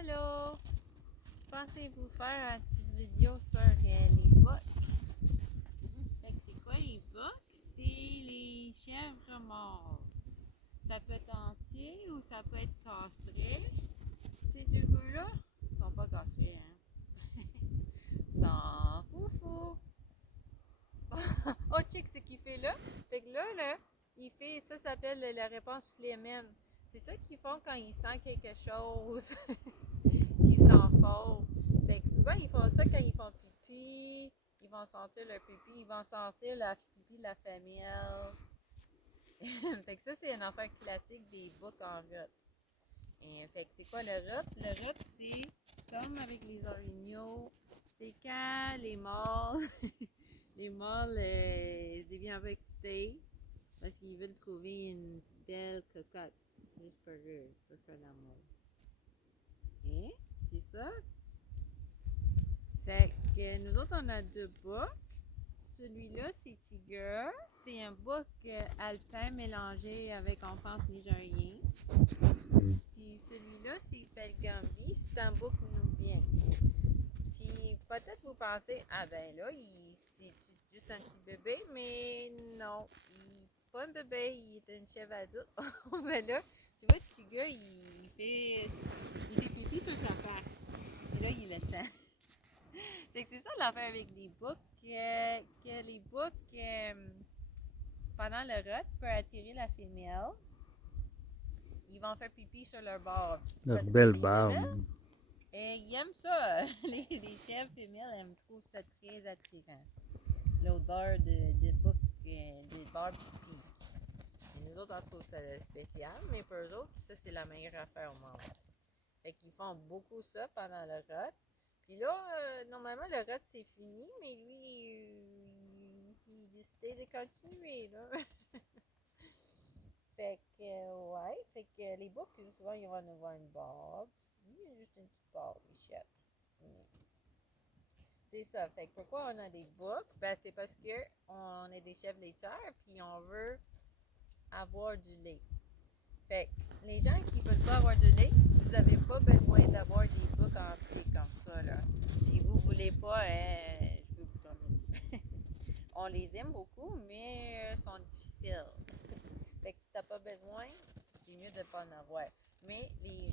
Allô? Pensez-vous faire une petite vidéo sur les bocs? Fait que c'est quoi les bocs? C'est les chèvres morts. Ça peut être entier ou ça peut être castré. Ces deux gars-là sont pas castrés, hein? Ils sont foufou. Oh, check ce qu'il fait là. Fait que là, il fait, ça s'appelle la réponse flémène. C'est ça qu'ils font quand ils sentent quelque chose. Qui sent fort. Fait que souvent, ils font ça quand ils font pipi. Ils vont sentir le pipi. Ils vont sentir la pipi de la femelle. Fait que ça, c'est une affaire classique des boucs en route. Fait que c'est quoi le route? Le route, c'est comme avec les orignaux. C'est quand les mâles, les mâles deviennent un peu excités parce qu'ils veulent trouver une belle cocotte juste pour eux, pour faire l'amour. Et c'est ça. Fait que nous autres, on a deux boucs. Celui-là, c'est Tiger. C'est un bouc alpin mélangé avec, on pense, nigérien. Puis celui-là, c'est Pelgambie. C'est un bouc nubien. Puis peut-être vous pensez, ah ben là, c'est juste un petit bébé, mais non. Il n'est pas un bébé, il est une chèvre adulte. Ben là, tu vois, Tiger, il fait pipi sur sa patte. Et là, il le sent. Fait que c'est ça l'affaire avec les boucs, que les boucs, pendant le rut, peuvent attirer la femelle. Ils vont faire pipi sur leur barbe. Leur Parce que belle les barbe. femelles, ils aiment ça. Les chèvres femelles aiment trop ça très attirant. L'odeur de bouc, de barbe pipi. Et nous autres, on trouve ça spécial, mais pour eux autres, ça, c'est la meilleure affaire au monde. Fait qu'ils font beaucoup ça pendant le rut. Puis là, normalement, le rut, c'est fini, mais lui, il décidait de continuer, là. Fait que, ouais, fait que les boucs, souvent, ils vont en avoir une barbe. Lui, il a juste une petite barbe, il chète. C'est ça. Fait que pourquoi on a des boucs? Ben, c'est parce que on est des chèvres laitières, puis on veut avoir du lait. Fait que les gens qui veulent pas avoir du lait, vous n'avez pas besoin d'avoir des boucs entiers comme ça, là. Et vous voulez pas, je veux vous donner. On les aime beaucoup, mais sont difficiles. Fait que si t'as pas besoin, c'est mieux de ne pas en avoir. Mais les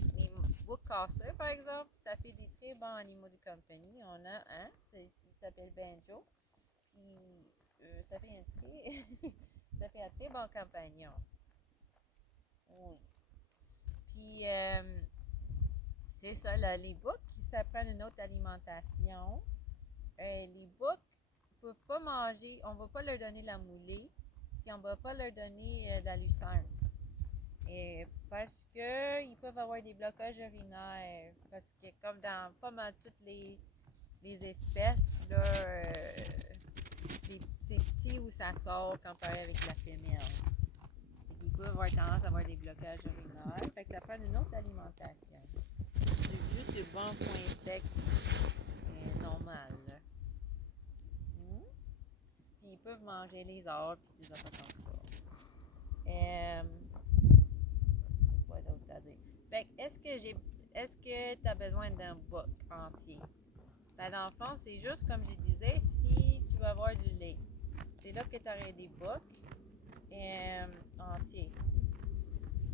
boucs casseurs, par exemple, ça fait des très bons animaux de compagnie. On a un, il s'appelle Banjo. Puis ça fait ça fait un très bon compagnon. Oui. Puis, c'est ça, là, les boucs, ça prend une autre alimentation. Les boucs ne peuvent pas manger, on ne va pas leur donner la moulée, puis on ne va pas leur donner de la lucerne. Parce qu'ils peuvent avoir des blocages urinaires. Parce que comme dans pas mal toutes les espèces, là, c'est petit où ça sort comparé avec la femelle. Ils peuvent avoir tendance à avoir des blocages urinaires. Fait que ça prend une autre alimentation. C'est juste du bon point sec normal. Puis ils peuvent manger les arbres et des affaires comme ça. Quoi d'autre à dire? Fait que est-ce que tu as besoin d'un bouc entier? Ben dans le fond, c'est juste comme je disais, si tu veux avoir du lait, c'est là que tu aurais des boucs entiers.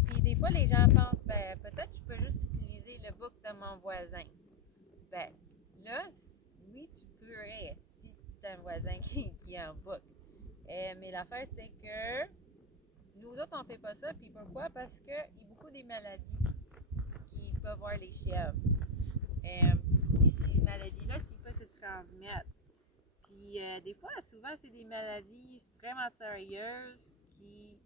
Puis des fois, les gens pensent, ben peut-être je peux juste utiliser le bouc de mon voisin. Ben là, oui, tu pourrais si tu as un voisin qui a un bouc. Mais l'affaire, c'est que nous autres, on fait pas ça. Puis pourquoi? Parce qu'il y a beaucoup des maladies qui peuvent avoir les chèvres. Puis ces maladies-là, s'ils peuvent se transmettre. Puis des fois, souvent, c'est des maladies vraiment sérieuses qui...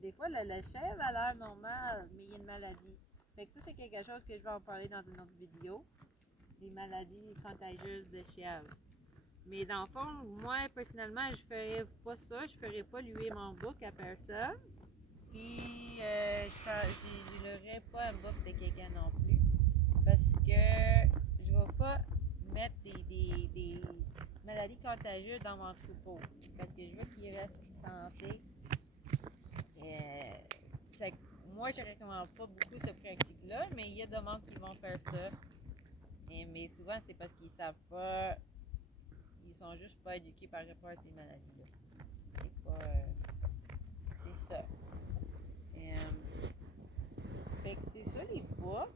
des fois, le chèvre a l'air normal, mais il y a une maladie. Fait que ça, c'est quelque chose que je vais en parler dans une autre vidéo. Des maladies contagieuses de chèvre. Mais dans le fond, moi, personnellement, je ferais pas ça. Je ferais pas louer mon bouc à personne. Puis, je n'aurais pas un bouc de quelqu'un non plus. Parce que je ne vais pas mettre des maladies contagieuses dans mon troupeau. Parce que je veux qu'il reste en santé. Moi, je ne recommande pas beaucoup cette pratique-là, mais mais il y a des gens qui vont faire ça. Mais souvent, c'est parce qu'ils savent pas. Ils sont juste pas éduqués par rapport à ces maladies-là. C'est pas. C'est ça. Fait que c'est ça, les books.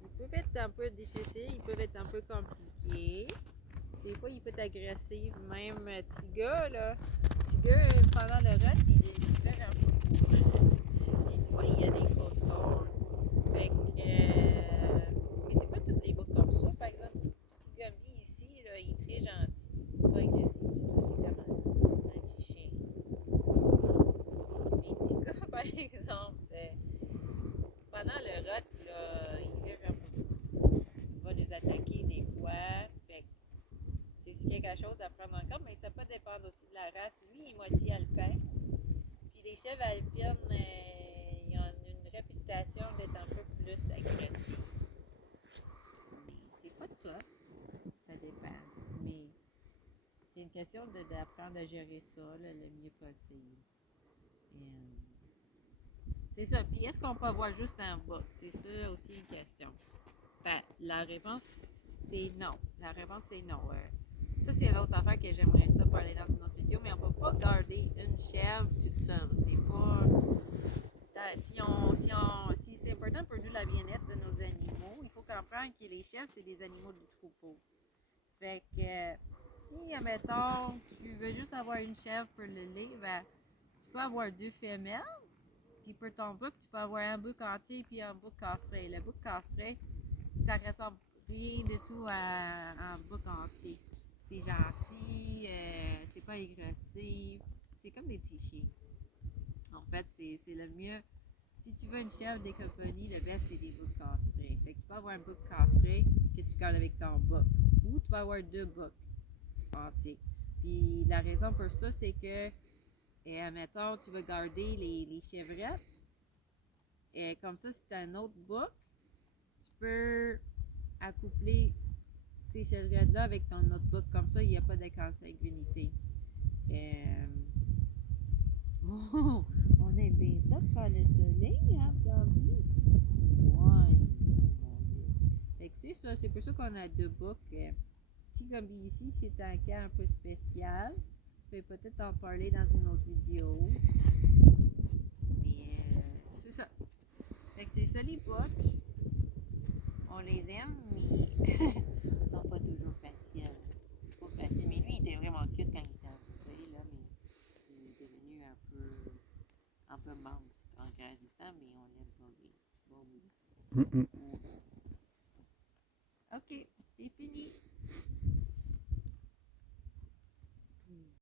Ils peuvent être un peu difficiles, ils peuvent être un peu compliqués. Des fois, ils peuvent être agressifs. Même Tiga, là. Tiga, pendant le run, il fait un peu fou. Et tu vois, il y a des fausses cornes. Fait que. Mais c'est pas toutes les books comme ça. Par exemple, Tigami ici, là, il est très gentil. Pas agressif du tout. C'est comme un petit chien. Mais Tiga, par exemple, pendant le rut, là, il vire un peu fou. Il va nous attaquer des fois. Fait que c'est quelque chose à prendre en compte, mais ça peut dépendre aussi de la race. Lui, il est moitié alpin. Puis les chèvres alpines, ils ont une réputation d'être un peu plus agressifs. Mais c'est pas top, ça dépend. Mais c'est une question d'apprendre à gérer ça là, le mieux possible. C'est ça. Puis est-ce qu'on peut avoir juste un book? C'est ça aussi une question. Ben, la réponse, c'est non. La réponse, c'est non. Ça, c'est une autre affaire que j'aimerais ça parler dans une autre vidéo, mais on peut pas garder une chèvre toute seule. C'est pas. Si c'est important pour nous la bien-être de nos animaux, il faut comprendre que les chèvres, c'est des animaux de troupeau. Fait que si, admettons, tu veux juste avoir une chèvre pour le lait, ben, tu peux avoir 2 femelles. Puis pour ton bouc, tu peux avoir un bouc entier puis un bouc castré. Le bouc castré, ça ressemble rien du tout à un bouc entier. C'est gentil, c'est pas agressif, c'est comme des petits chiens. En fait, c'est le mieux. Si tu veux une chèvre des compagnies, le best c'est des boucs castrés. Fait que tu peux avoir un bouc castré que tu gardes avec ton bouc. Ou tu peux avoir 2 boucs entiers. Puis la raison pour ça, c'est que, admettons, tu veux garder les chevrettes. Et comme ça, si tu as un autre bouc, tu peux accoupler ces chevrettes-là avec ton autre bouc. Comme ça, il n'y a pas de consanguinité. Oh, on aime bien ça par le soleil, hein, Gabi? Ouais, mon Dieu. Fait que c'est ça, c'est pour ça qu'on a 2 boucs. Petit Gabi ici, c'est un cas un peu spécial. Je vais peut-être en parler dans une autre vidéo. Mais c'est ça. Fait que c'est ça les boucs. On les aime, mais ils sont pas toujours faciles. Pas facile. Mais lui, il était vraiment cute quand il était arrivé, là, mais il est devenu un peu mince en grandissant, mais on l'aime pas bien. Bon, oui. Ok, c'est fini.